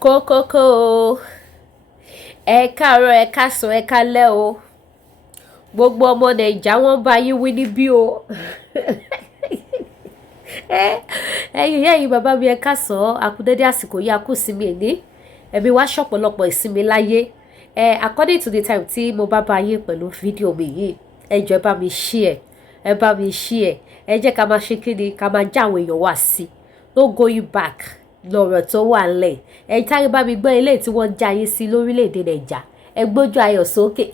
Kókókó ẹ káàárọ̀ ẹ káàsán ẹ káalẹ́ o gbogbo ọmọ Naija wọ́n bá yín wí níbí o ẹ̀yin bàbá mi ẹ káàsán àkúdédé àsìkò yìí àkú ìsinmi èní ẹ̀mí wá ṣọ̀pọ̀lọpọ̀ ìsinmi láyé according to the time tí mo bá yín pẹ̀lú fídíò mi yìí ẹ jọ̀ọ́ ẹ bá mi share ẹ jẹ́ ká máa ṣe kíni ká máa já àwọn èèyàn wá sí no going back lọ̀rọ̀ tó wà ńlẹ̀ ẹ táyé bá mi gbọ́ eléyìí tí wọ́n já yín sí lórílẹ̀‐èdè Nàìjà ẹ gbójú ayọ̀ sókè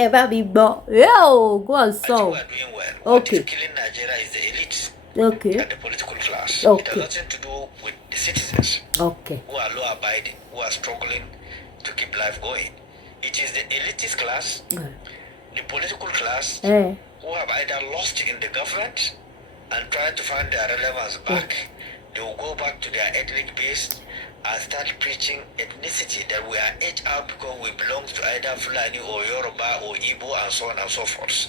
ẹ bá mi gbọ́ yóò go on song. Okay. What is killing Nigeria is the elite Okay. and the political class. Okay. It has nothing to do with the citizens Okay. who are law abiding, who are struggling to keep life going. It is the elitist class, the political class, who have either lost in the government and trying to find their relevance back. They will go back to their ethnic base and start preaching ethnicity that we are edged out because we belong to either Fulani or Yoruba or Igbo and so on and so forth.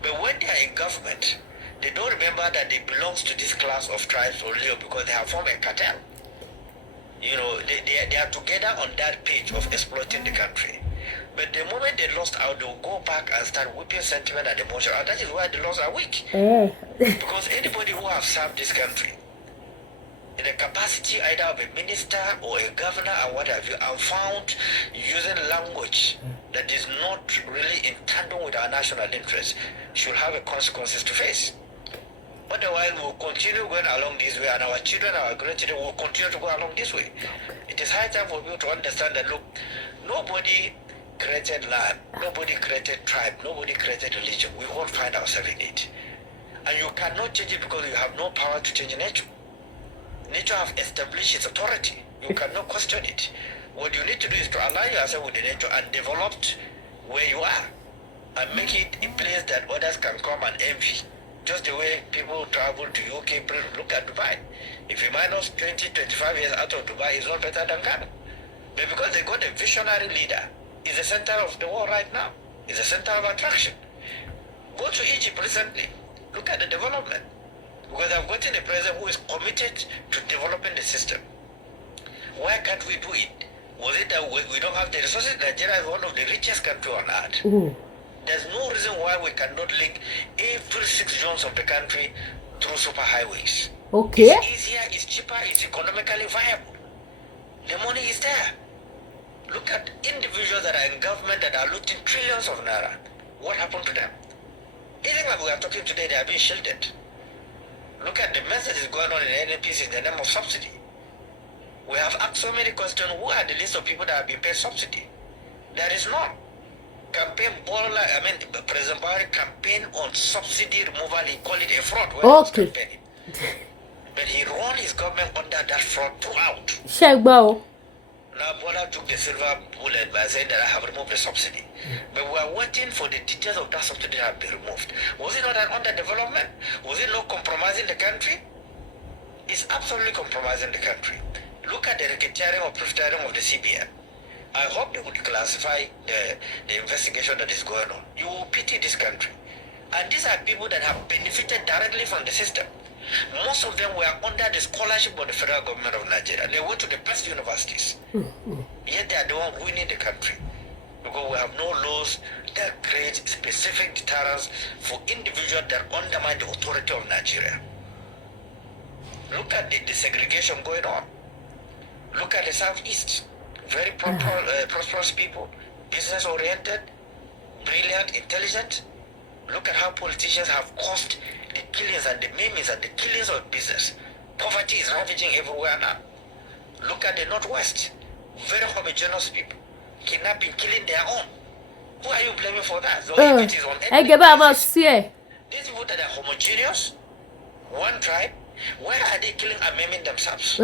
But when they are in government, they don't remember that they belong to this class of tribes or Leo because they have formed a cartel. You know, they are together on that page of exploiting the country. But the moment they lost out, they'll go back and start whipping sentiment and emotion. And that is why the laws are weak. Because anybody who has served this country, in the capacity either of a minister or a governor or what have you, are found using language that is not really in tandem with our national interests, should have a consequences to face. Otherwise, we'll continue going along this way, and our children, our grandchildren will continue to go along this way. It is high time for people to understand that, look, nobody created land, nobody created tribe, nobody created religion. We all find ourselves in it. And you cannot change it because you have no power to change nature. Nature has established its authority. You cannot question it. What you need to do is to align yourself with the nature and develop where you are and make it a place that others can come and envy. Just the way people travel to UK, look at Dubai. If you minus 20, 25 years out of Dubai, it's not better than Ghana. But because they got a visionary leader, it's the center of the world right now. It's the center of attraction. Go to Egypt recently. Look at the development. Because I've gotten a president who is committed to developing the system. Why can't we do it? Was it that we don't have the resources? Nigeria is one of the richest countries on earth. There's no reason why we cannot link every 6 zones of the country through superhighways. Okay. It's easier, it's cheaper, it's economically viable. The money is there. Look at individuals that are in government that are looting trillions of naira. What happened to them? Even like we are talking today, they are being shielded. Look at the messages going on in the NPC in the name of subsidy. We have asked so many questions. Who are the list of people that have been paid subsidy? There is none. President Buhari campaign on subsidy removal, he called it a fraud when he was campaigning. But he ran his government under that fraud throughout. Shegbo. Now Bola took the silver bullet by saying that I have removed the subsidy. But we are waiting for the details of that subsidy to have been removed. Was it not an underdevelopment? Was it not compromising the country? It's absolutely compromising the country. Look at the racketeering or profiteering of the CBN. I hope they would classify the investigation that is going on. You will pity this country. And these are people that have benefited directly from the system. Most of them were under the scholarship of the federal government of Nigeria. They went to the best universities. Yet they are the one ruining the country. Because we have no laws that create specific deterrents for individuals that undermine the authority of Nigeria. Look at the segregation going on. Look at the Southeast. Very prosperous people, business-oriented, brilliant, intelligent. Look at how politicians have caused the killings and the maimings and the killings of business. Poverty is ravaging everywhere now. Look at the Northwest. Very homogeneous people. Kidnapping, killing their own. Who are you blaming for that? So if it is on ethnic basis, these people that are homogeneous, one tribe, why are they killing and maiming themselves?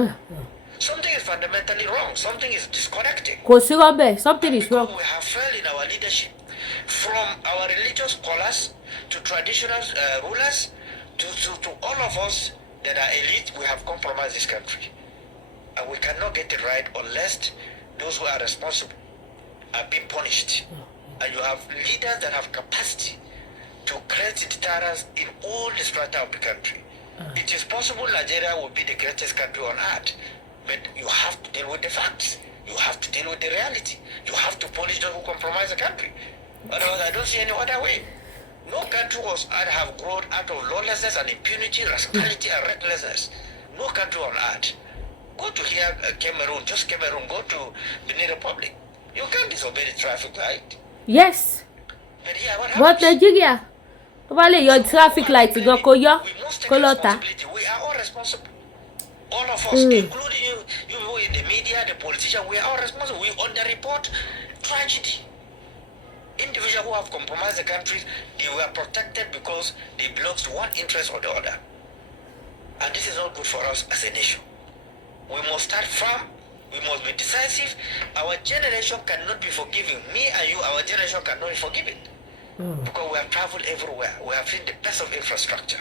Something is fundamentally wrong. Something is disconnecting. Something is wrong. We have failed in our leadership. From our religious scholars to traditional rulers to all of us that are elite, we have compromised this country. And we cannot get it right unless those who are responsible are being punished. And you have leaders that have capacity to create deterrence in all the strata of the country. It is possible Nigeria will be the greatest country on earth But you have to deal with the facts. You have to deal with the reality. You have to punish those who compromise the country. Otherwise, I don't see any other way. No country was have grown out of lawlessness and impunity, rascality and recklessness. No country on earth. Go to here, Cameroon, just Cameroon, go to Benin Republic. You can't disobey the traffic light. Yes. But here, what But happens? Nigeria, your traffic light go koyo, We must take kolota. responsibility. We are all responsible. All of us, including you in the media, the politicians, we are all responsible. We underreport tragedy. Individuals who have compromised the country, they were protected because they belong to one interest or the other. And this is not good for us as a nation. We must start firm. We must be decisive. Our generation cannot be forgiving. Me and you, our generation cannot be forgiven. Because we have traveled everywhere. We have seen the best of infrastructure.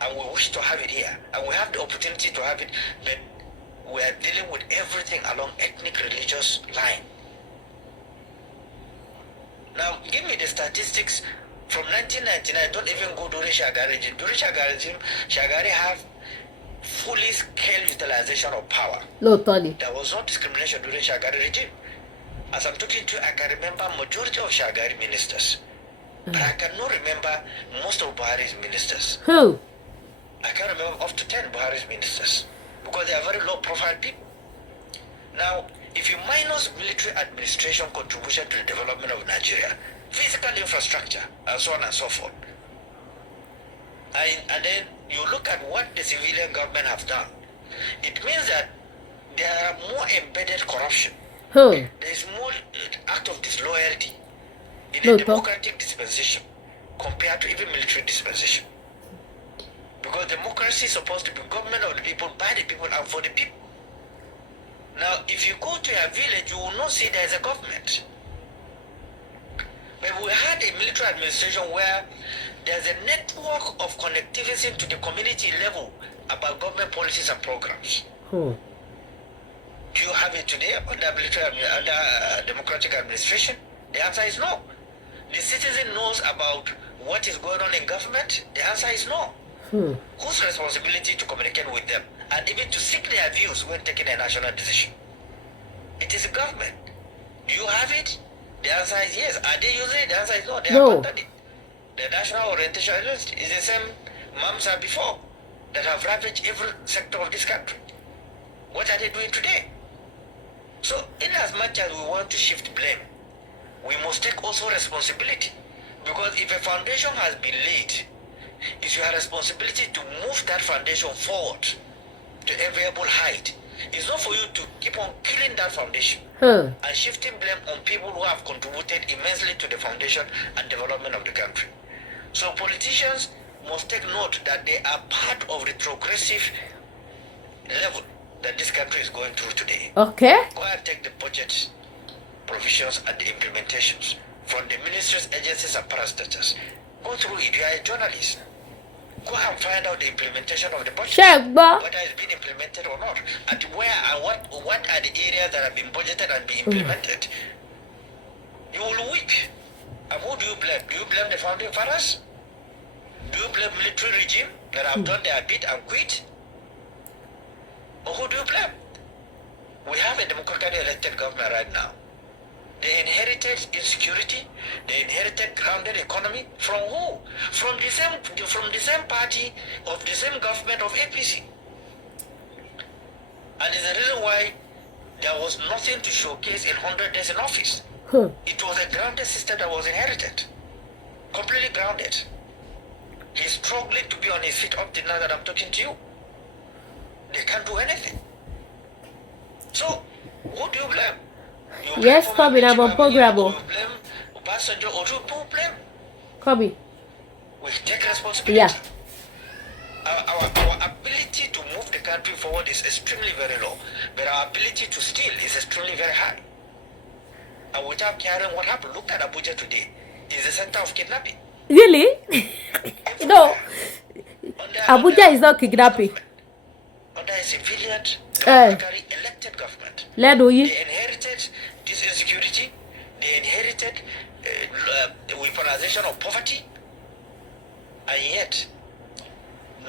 And we wish to have it here. And we have the opportunity to have it. But we are dealing with everything along ethnic, religious line. Now, give me the statistics from 1999. Don't even go during Shagari regime. During Shagari regime, Shagari have fully scale utilization of power. No, Tony. There was no discrimination during Shagari regime. As I'm talking to you, I can remember majority of Shagari ministers. But I cannot remember most of Buhari's ministers. Who? I can remember up to 10 Buhari's ministers. Because they are very low profile people. Now, if you minus military administration contribution to the development of Nigeria, physical infrastructure, and so on and so forth, and then you look at what the civilian government have done, it means that there are more embedded corruption. There is more act of disloyalty in a democratic dispensation compared to even military dispensation. Because democracy is supposed to be government of the people, by the people, and for the people. Now, if you go to a village, you will not see there is a government. But we had a military administration where there's a network of connectivity to the community level about government policies and programs. Do you have it today under military, under democratic administration? The answer is no. The citizen knows about what is going on in government? The answer is no. Whose responsibility to communicate with them and even to seek their views when taking a national decision? It is the government. Do you have it? The answer is yes. Are they using it? The answer is no. They abandoned it. The National Orientation Agency is the same MAMSA before that have ravaged every sector of this country. What are they doing today? So, in as much as we want to shift blame, we must take also responsibility. Because if a foundation has been laid, it's your responsibility to move that foundation forward to a viable height. It's not for you to keep on killing that foundation and shifting blame on people who have contributed immensely to the foundation and development of the country. So politicians must take note that they are part of the retrogressive level that this country is going through today. Okay. Go and take the budget provisions and the implementations from the ministries, agencies, and parastatals. Go through it. You are a journalist. Go and find out the implementation of the budget. Whether it's been implemented or not. And where and what are the areas that have been budgeted and been implemented. You will weep. And who do you blame? Do you blame the founding fathers? Do you blame military regime that have done their bit and quit? Or who do you blame? We have a democratically elected government right now. They inherited insecurity. They inherited grounded economy from who? From the same party of the same government of APC. And it's the reason why there was nothing to showcase in 100 days in office. It was a grounded system that was inherited. Completely grounded. He's struggling to be on his feet up to now that I'm talking to you. They can't do anything. So, who do you blame? Yes, Kobe, I'm on program. You blame Obasanjo or you blame? Kobe. We take responsibility. Yeah. Our ability to move the country forward is extremely very low, but our ability to steal is extremely very high. And without caring what happened, look at Abuja today. It's the center of kidnapping. Really? No. Abuja is not kidnapping. Under a civilian, elected government. They inherited this insecurity. They inherited the weaponization of poverty. And yet,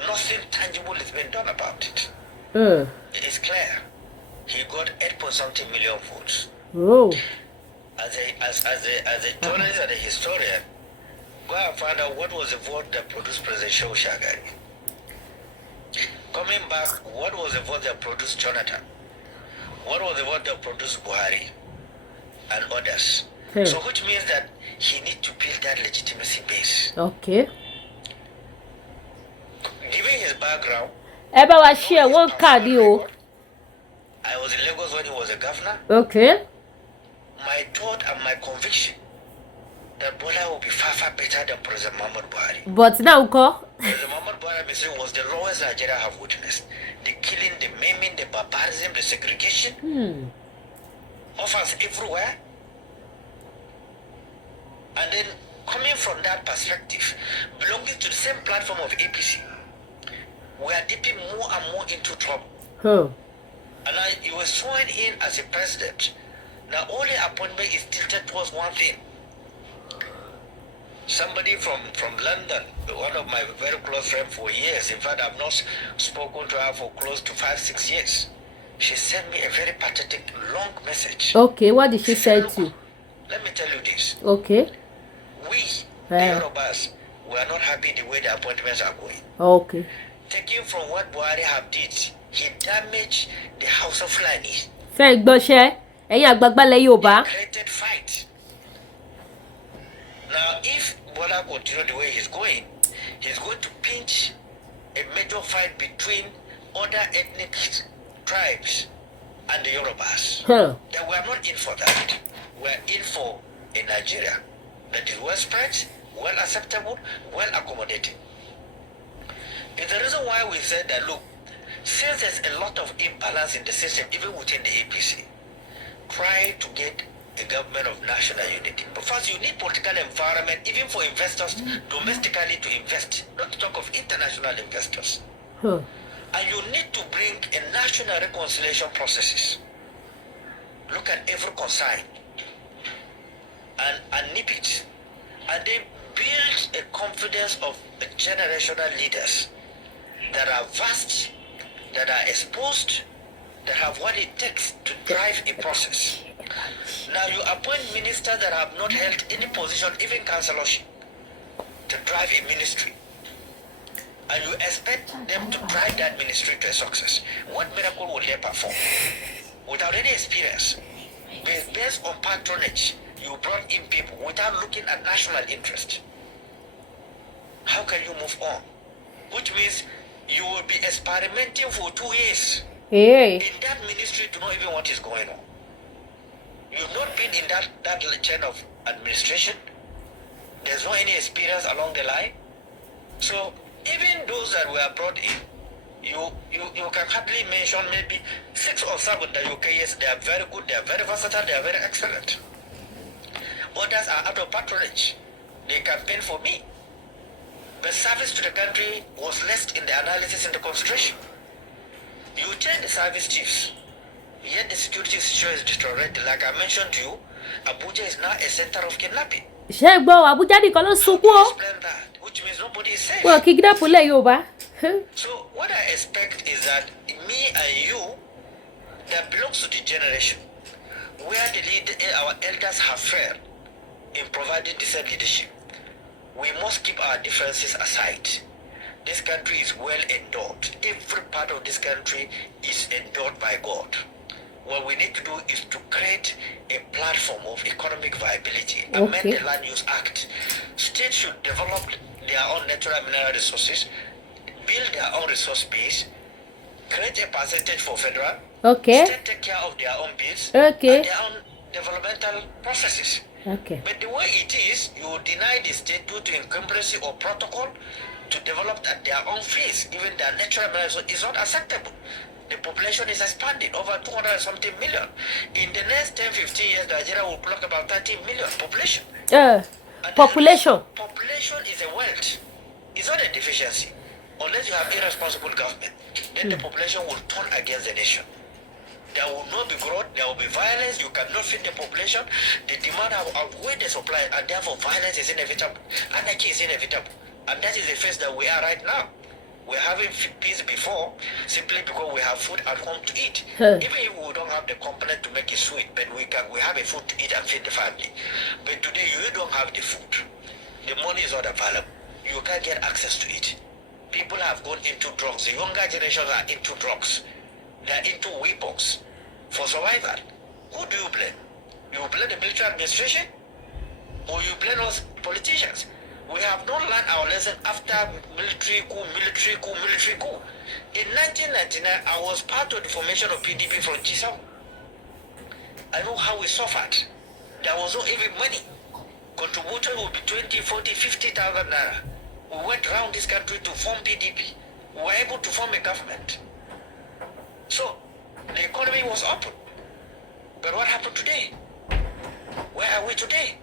nothing tangible is being done about it. It's clear. He got 8 point something million votes. Oh. As a journalist and a historian, go and find out what was the vote that produced President Shehu Shagari. Coming back, what was the vote that produced Jonathan? What was the vote that produced Buhari and others? So which means that he needs to build that legitimacy base. Okay. Given his background, I was in Lagos when he was a governor. Okay. My thought and my conviction that Bola will be far better than President Muhammad Buhari. But now, President Muhammad Buhari was the lowest Nigeria have witnessed. The killing, the maiming, the barbarism, the segregation. Offers everywhere. And then coming from that perspective, belonging to the same platform of APC, we are dipping more and more into trouble. And you were sworn in as a president. Now only appointment is tilted towards one thing. Somebody from London, one of my very close friends for years, in fact I've not spoken to her for close to 5-6 years. She sent me a very pathetic long message. Okay, what did she say to you? Let me tell you this. Okay. We, the Yorubas, we are not happy the way the appointments are going. Okay. Taking from what Buhari have did, he damaged the House of Fulani. Created fight. Now, if Bola continues the way he's going to pinch a major fight between other ethnic tribes and the Yorubas. That we are not in for that. We are in for a Nigeria that is well spread, well acceptable, well accommodating. It's the reason why we said that, look, since there's a lot of imbalance in the system, even within the APC, try to get a government of national unity. But first, you need political environment, even for investors domestically to invest, not to talk of international investors. And you need to bring a national reconciliation processes. Look at every concern and nip it. And then build a confidence of generational leaders that are vast, that are exposed, that have what it takes to drive a process. Now you appoint ministers that have not held any position, even councillorship, to drive a ministry. And you expect them to drive that ministry to a success. What miracle will they perform? Without any experience. Based on patronage, you brought in people without looking at national interest. How can you move on? Which means you will be experimenting for 2 years in that ministry to know even what is going on. You've not been in that chain of administration. There's no any experience along the line. So even those that were brought in, you can hardly mention maybe 6 or 7 that you can, yes, they are very good, they are very versatile, they are very excellent. Others are out of patronage. They campaign for me. But service to the country was less in the analysis and the consideration. You change the service chiefs, yet the security situation is deteriorated. Like I mentioned to you, Abuja is now a center of kidnapping. Explain that, which means nobody is safe. So what I expect is that me and you, that belongs to the generation where our elders have failed in providing decent leadership. We must keep our differences aside. This country is well endowed. Every part of this country is endowed by God. What we need to do is to create a platform of economic viability. Amend the Land Use Act. States should develop their own natural mineral resources, build their own resource base, create a percentage for federal. State take care of their own bills and their own developmental processes. But the way it is, you deny the state due to incumbency or protocol to develop at their own pace. Even their natural minerals is not acceptable. The population is expanding over 200 and something million. In the next 10-15 years, Nigeria will clock about 30 million population. Population is a wealth. It's not a deficiency. Unless you have irresponsible government, then the population will turn against the nation. There will not be growth, there will be violence, you cannot feed the population, the demand will outweigh the supply, and therefore violence is inevitable, anarchy is inevitable. And that is the phase that we are right now. We're having peace before simply because we have food at home to eat. Huh. Even if we don't have the component to make it sweet, but we have a food to eat and feed the family. But today you don't have the food. The money is not available. You can't get access to it. People have gone into drugs. The younger generations are into drugs. They're into weapons for survival. Who do you blame? You blame the military administration? Or you blame us politicians? We have not learned our lesson after military coup. In 1999, I was part of the formation of PDP from Chisau. I know how we suffered. There was not even money. Contribution would be 20, 40, 50,000 naira. We went around this country to form PDP. We were able to form a government. So, the economy was open. But what happened today? Where are we today?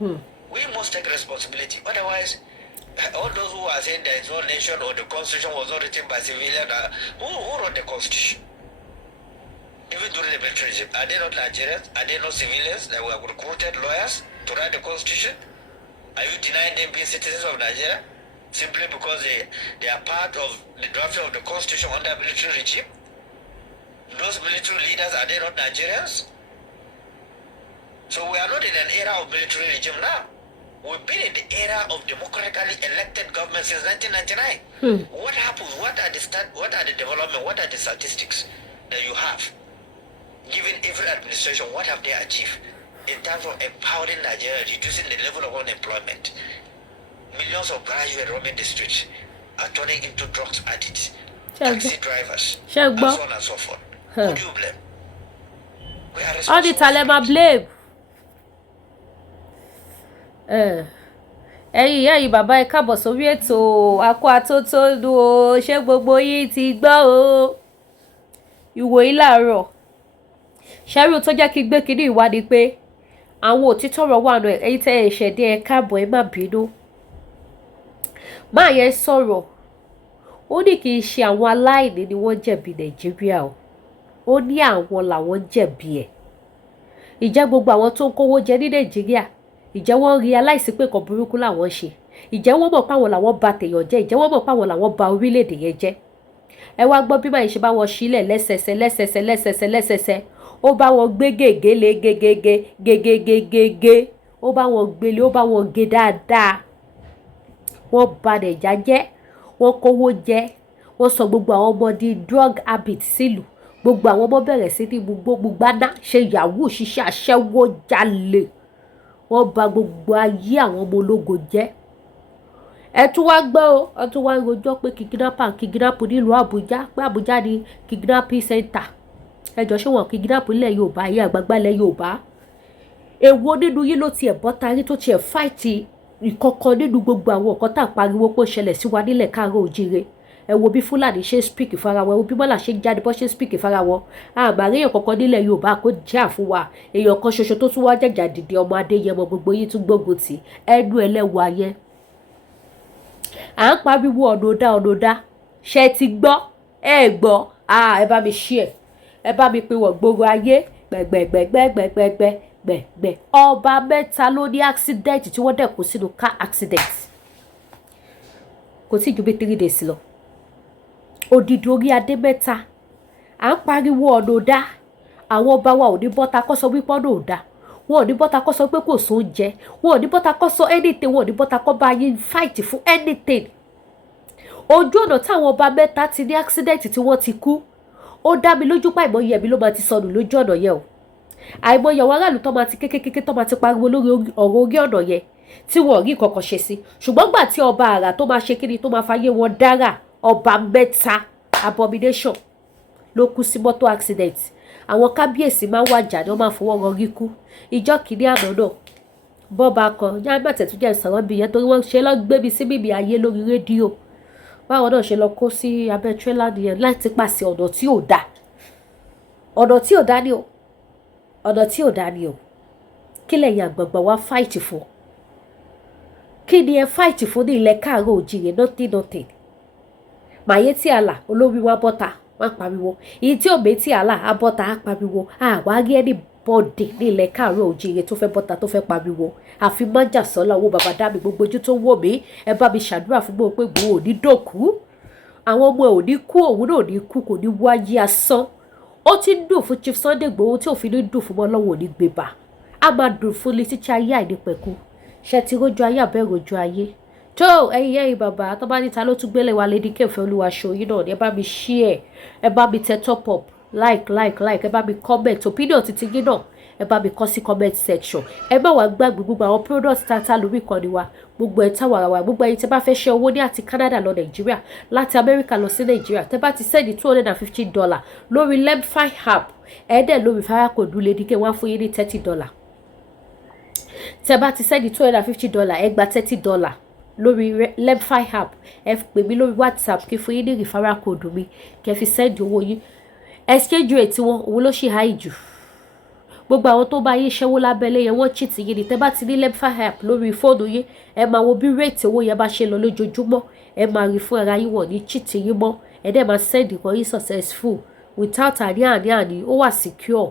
We must take responsibility. Otherwise, all those who are saying there is no nation or the constitution was not written by civilians, who wrote the constitution? Even during the military regime, are they not Nigerians? Are they not civilians that were recruited lawyers to write the constitution? Are you denying them being citizens of Nigeria simply because they are part of the drafting of the constitution under military regime? Those military leaders, are they not Nigerians? So we are not in an era of military regime now. We've been in the era of democratically elected government since 1999. What happens? What are the development? What are the statistics that you have? Given every administration, what have they achieved in terms of empowering Nigeria, reducing the level of unemployment? Millions of graduates roaming the streets are turning into drugs addicts, taxi drivers, and so on and so forth. Who do you blame? We are responsible. All the time I blame. ẹ̀yin bàbá ẹ káàbọ̀ sórí ètò akọ àtótónu o, ṣé gbogbo yín ti gbọ́ o ìwòyí láàárọ̀ ṣẹ́rí tó jẹ́ kí gbé kínní ìwádìí pé àwọn òtítọ́ ọ̀rọ̀ wà nù ẹ̀yin tẹ́ ẹ ṣẹ̀dí ẹ káàbọ̀ ẹ má bínú máa yẹn sọ̀rọ̀ ó ní kì í ṣe àwọn aláìní ni wọ́n jẹ̀bi Nàìjíríà o ó ní àwọn làwọn jẹ̀bi ẹ̀ ìjẹ́ gbogbo àwọn tó ń kówó jẹ ní Nàìjíríà ìjẹ́ wọ́n realize pé nǹkan burúkú làwọn ṣe ìjẹ́ wọ́n mọ̀ páwọn làwọn bà tèèyàn jẹ́ ìjẹ́ wọ́n mọ̀ páwọn làwọn bà orílẹ̀-èdè yẹn jẹ́ ẹ wá gbọ́ bí máa ṣe bá wọn sílẹ̀ lẹ́sẹsẹ ó bá wọn gbé gègé ó bá wọn gbélé ó bá wọn gé dáadáa wọ́n bà Nàìjà jẹ́ wọ́n kówó jẹ wọ́n sọ gbogbo àwọn ọmọ di drug habit sílùú gbogbo àwọn ọmọ bẹ̀rẹ̀ sí ní gbogbo gbaná ṣe yahoo ṣiṣẹ́ aṣẹ́wó jalè wọ́n bà gbogbo ayé àwọn ọmọ ológo jẹ́ ẹ tún wá gbọ́ o ẹ tún wá rojọ́ pé kidnap nílùú Àbújá pé Àbújá ni kidnapping center ẹjọ́ ṣé wọn kidnap nílẹ̀ Yorùbá ayé àgbàgbà ilẹ̀ Yorùbá èwo nínú yín ló tiẹ̀ bọ́ tarí tó tiẹ̀ fáìtì ìkọ̀kan nínú gbogbo àwọn nǹkan tá à ń pariwo pé ó ṣẹlẹ̀ sí wa nílẹ̀ Káàárọ̀ Oòjíire ẹ wo bí Fúlàní ṣe speak fara wọn ẹ wo bí Bọ́lá ṣe jáde bọ́ ṣe speak fara wọn àmàríyàn kankan nílẹ̀ Yorùbá kó jà fún wa èèyàn kan ṣoṣo tó tún wá jàjà dìde ọmọ Adéyẹmọ gbogbo yín tún gbógun tì ẹnu ẹlẹ́wọ̀ ayẹ à ń pariwo ọ̀nà ọ̀dà ṣe ti gbọ́ ẹ gbọ́ ẹ bá mi ṣí ẹ bá mi pè wọ́n gbogbo ayé gbẹ̀gbẹ̀ ọba mẹ́ta ló ní accident tí wọ́n dẹ̀ kó sínú car accident kò tí ju bí 3 days lọ odidi orí adé mẹ́ta à ń pariwo ọ̀nà ọ̀dà àwọn ọba wa ò ní bọ́ta kọ́ sọ wípé ọ̀nà ọ̀dà wọn ò ní bọ́ta kọ́ sọ pé kò sóúnjẹ wọn ò ní bọ́ta kọ́ sọ anything wọn ò ní bọ́ta kọ́ bá yín fight fún anything ojú ọ̀nà táwọn ọba mẹ́ta ti ní accident tí wọ́n ti kú ó dá mi lójú pa ìmọ̀ye ẹ̀mí ló máa ti sọnù lójú ọ̀nà yẹn o àìmọye àwọn aráàlú tó máa ti kékékéké tó máa ti pariwo lórí ọ̀rọ̀ orí ọ̀nà yẹn tí wọn ò rí kankan ṣe sí ṣùgbọ́n gbà tí ọba àrà tó máa ṣe kíni tó máa fàyè wọn dára ọba mẹ́ta abomination ló kú sí mọ́tò accident àwọn kábíyèsí máa ń wàjà ni wọ́n máa fọwọ́ rọrí kú ìjọ kìíní àná náà bọ́ba kan ní àgbàtẹ̀ tó jẹ́ ìsọ̀rọ̀ bí yẹn torí wọ́n ṣe lọ gbé mi sí bíbí ayé lórí rédíò báwọn náà ṣe lọ kó sí abẹ́ tírélà nìyẹn láti pàṣẹ ọ̀nà tí ò dá ni o kí lẹ́yìn àgbààgbà wa fight fún kí ni ẹ fight fún ní ilẹ̀ Káàárọ̀ Oòjíire nothing màyé tí àlà olórí wa bọ́ta wọ́n pariwo èyí tí òbí tí àlà abọ́ta á pariwo àwa rí ẹni anybody ní ilẹ̀ káàárọ̀ oòjíire tó fẹ́ bọ́ta tó fẹ́ pariwo àfi májàsọ́lá owó bàbá dá mi gbogbo ojú tó wò mí ẹ bá mi ṣàdúrà fún mi pé Ìgbòho ò ní dòkú àwọn ọmọ ẹ̀ ò ní kú òun náà ò ní kú kò ní wáyé asán ó ti ń dùn fún Chief Sunday Ìgbòho tí òfin ní dùn fún mọ́ lọ́wọ́ ò ní gbé bá a máa dùn fún ní títí ayé àìnípẹ̀kun ṣe ti rójú ayé àbẹ̀rù ojú ayé tó ẹ̀yin bàbá tó bá níta ló tún gbélé wa Lady Kẹ́fẹ́ Olúwaṣòyí náà ni ẹ bá mi share ẹ bá mi tẹ top up like ẹ bá mi comment opinion títí yín náà ẹ bá mi kọ sí comment section ẹ má wàá gbàgbé gbogbo àwọn products tata lórí ìkànnì wa gbogbo ẹ̀ táwàràwà gbogbo ẹ̀yin tẹ́ bá fẹ́ ṣe owó ní àti Canada lọ Nàìjíríà láti America lọ sí Nàìjíríà tẹ́ bá ti sẹ́ẹ̀dì $250 lórí lemfi app ẹ̀ẹ́dẹ̀ lórí farakòdù Lady K wá fún yín ní $30 tẹ́ bá ti sẹ́ẹ̀dì $250 ẹ gba $30 lórí lemfi app ẹ pè mí lórí WhatsApp kí fún yín ní referral code mi kẹ́ fi sẹ́ẹ̀dì owó yín exchange rate wọn òun ló ṣì high jù gbogbo àwọn tó bá yín ṣẹ́wó lábẹ́lé yẹn wọ́n cheat yín ni tẹ́ bá ti ní lemfi app lórí fóònù yín ẹ máa wo bí rate owó yẹn bá ṣe lọ lójoojúmọ́ ẹ máa rí fún ara yín wọ̀ ní cheat yín mọ́ ẹ dẹ̀ máa send nǹkan yín successful without àní ó wà secure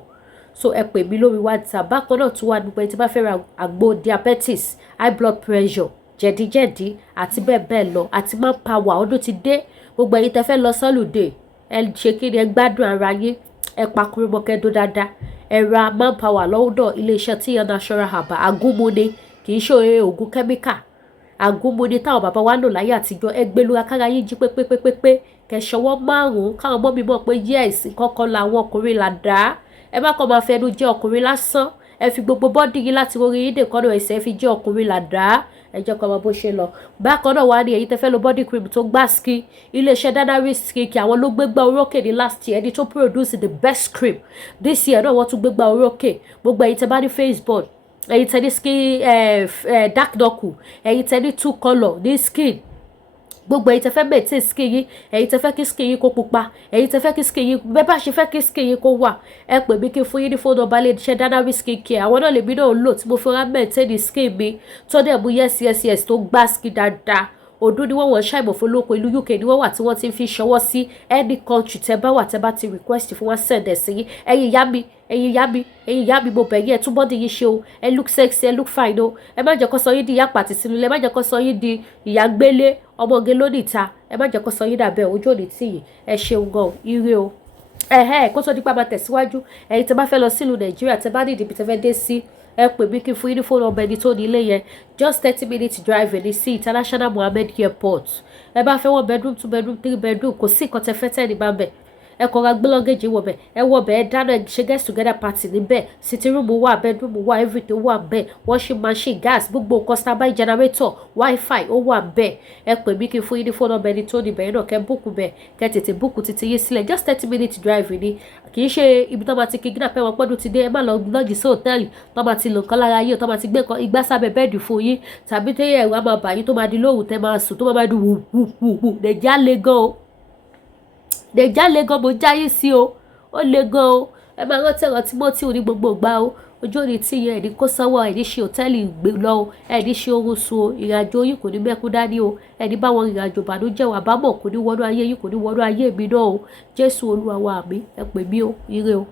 so ẹ pè mí lórí WhatsApp bákan náà tún wà nípa ẹni tí bá fẹ́ ra àgbo diabetes high blood pressure jẹ̀díjẹ̀dí àti bẹ́ẹ̀ bẹ́ẹ̀ lọ àti manpower ọdún ti dé gbogbo ẹ̀yin tẹ́ fẹ́ lọ sọ́lùdé ẹ ṣe kí ni ẹ gbádùn ara yín ẹ pakuru mọ́kẹ́dó dáadáa ẹ ra manpower lọ́wọ́dọ̀ iléeṣẹ́ tíyan natural herbal agúnmọ́ni kì í ṣe oògùn kẹ́míkà agúnmọ́ni táwọn bàbá wa lò láyé àtijọ́ ẹ gbé lóra kára yín jí pépépépépé kẹsọwọ́ márùn-ún káwọn ọmọ mi mọ̀ pé yes kọ́kọ́ làwọn ọkùnrin là dá ẹ má kọ́ máa fẹnu jẹ́ ọkùnrin lásán ẹ fi gbogbo bọ́dì yín láti orí yín dèkọ́nà ẹsẹ̀ fi jẹ́ ọkùnrin là dá ẹ jẹ́ kó máa bó ṣe lọ bákan náà wà ní èyí tẹ́ fẹ́ lo body cream tó gbá ski iléeṣẹ́ Danari Skincare àwọn ló gbégbá orókè ní last year ẹni tó produce the best cream this year náà wọ́n tún gbégbá orókè gbogbo èyí tẹ́ bá ní face burn èyí tẹ́ ní skin dark knuckle èyí tẹ́ ní two colour ní skin gbogbo èyí tẹ́ fẹ́ maintain skin yín èyí tẹ́ fẹ́ kí skin yín kó pupa èyí tẹ́ fẹ́ kí skin yín bẹ́ẹ̀ bá ṣe fẹ́ kí skin yín kó wà ẹ pè mí kí n fún yín ní fóònù ọba lè ṣe Danari Skincare àwọn náà lèmi náà lò tí mo fi ra maintain skin mi tó dẹ̀ mú yes tó gbá skin dáadáa ọdún ni wọ́n ṣàìmọ̀ fún lóko ìlú UK ni wọ́n wà tí wọ́n ti fi ṣọwọ́ sí any country tẹ́ bá wà tẹ́ bá ti request fún wọn send ẹ̀ sí yín ẹ̀yin ìyá mi mo bẹ̀ yín ẹ̀ tún bọ́dì yín ṣe o ẹ look sexy ẹ look fine o ẹ má jẹ́ kó sọ yín di ìyá pàtì sínú ilé ẹ má jẹ́ kó sọ yín di ìyá gbélé ọmọge lónìí ta ẹ má jẹ́ kó sọ yín dàbẹ́ ojú òní tì yín ẹ ṣeun gan ire o kó tó dípá máa tẹ̀síwájú ẹ̀yin tẹ́ bá fẹ́ lọ sílùú Nàìjíríà tẹ́ bá ní ìdìbò tẹ́ fẹ́ dé sí ẹ pè mí kí n fún yín ní fóònù ọmọ ẹni tó ní ilé yẹn just 30 minutes drive ní sí International Mohammed Airport ẹ bá fẹ́ 1 bedroom 2 bedroom 3 bedroom kò sí nǹkan tẹ́ fẹ́ tẹ́ ní bá bẹ̀ ẹ kọ́ra gbé lọ́gẹ́jì wọ̀ bẹ̀ ẹ wọ̀ bẹ̀ ẹ dáná ẹ ṣe get together party níbẹ̀ sitting room wà bedroom wà everything wà bẹ̀ washing machine gas gbogbo nǹkan standby generator wifi ó wà bẹ̀ ẹ pè mí kí n fún yín ní fóònù ọmọ ẹni tó ní bẹ̀yẹn náà kẹ́ búùkù bẹ̀ kẹ́ tètè búùkù títí yín sílẹ̀ just 30 minutes drive ni kì í ṣe ibi tó máa ti kidnap ẹ wọn pọ́dún ti dé ẹ má lọ lọ́ọ̀jì sí hòtẹ́ẹ̀lì tó máa ti lò nǹkan lára yín tó máa ti gbé igbá sábẹ́ bẹ́ẹ̀dì fún yín tàbí téyẹ̀ ẹ̀rọ á máa bà yín tó máa di lóhùn tẹ́ máa sùn tó máa dùn wùwùwù Nàìjíríà le gan o Nàìjíríà le gan mo jáyé sí o ó le gan o ẹ máa rántí ẹ̀rọ Timothy ní gbogbo ìgbà o ojú òní tí yẹn ẹni kó sanwó ẹni ṣe hòtẹ́ẹ̀lì gbé lọ o ẹni ṣe oorun sùn o ìrìnàjò yìí kò ní mẹ́kún dání o ẹni bá wọn ìrìnàjò ìbànújẹ́ wà bámọ̀ kò ní wọnú ayé yìí kò ní wọnú ayé mi náà o Jésù Olúwa wa mi ẹ pè mí o ire o.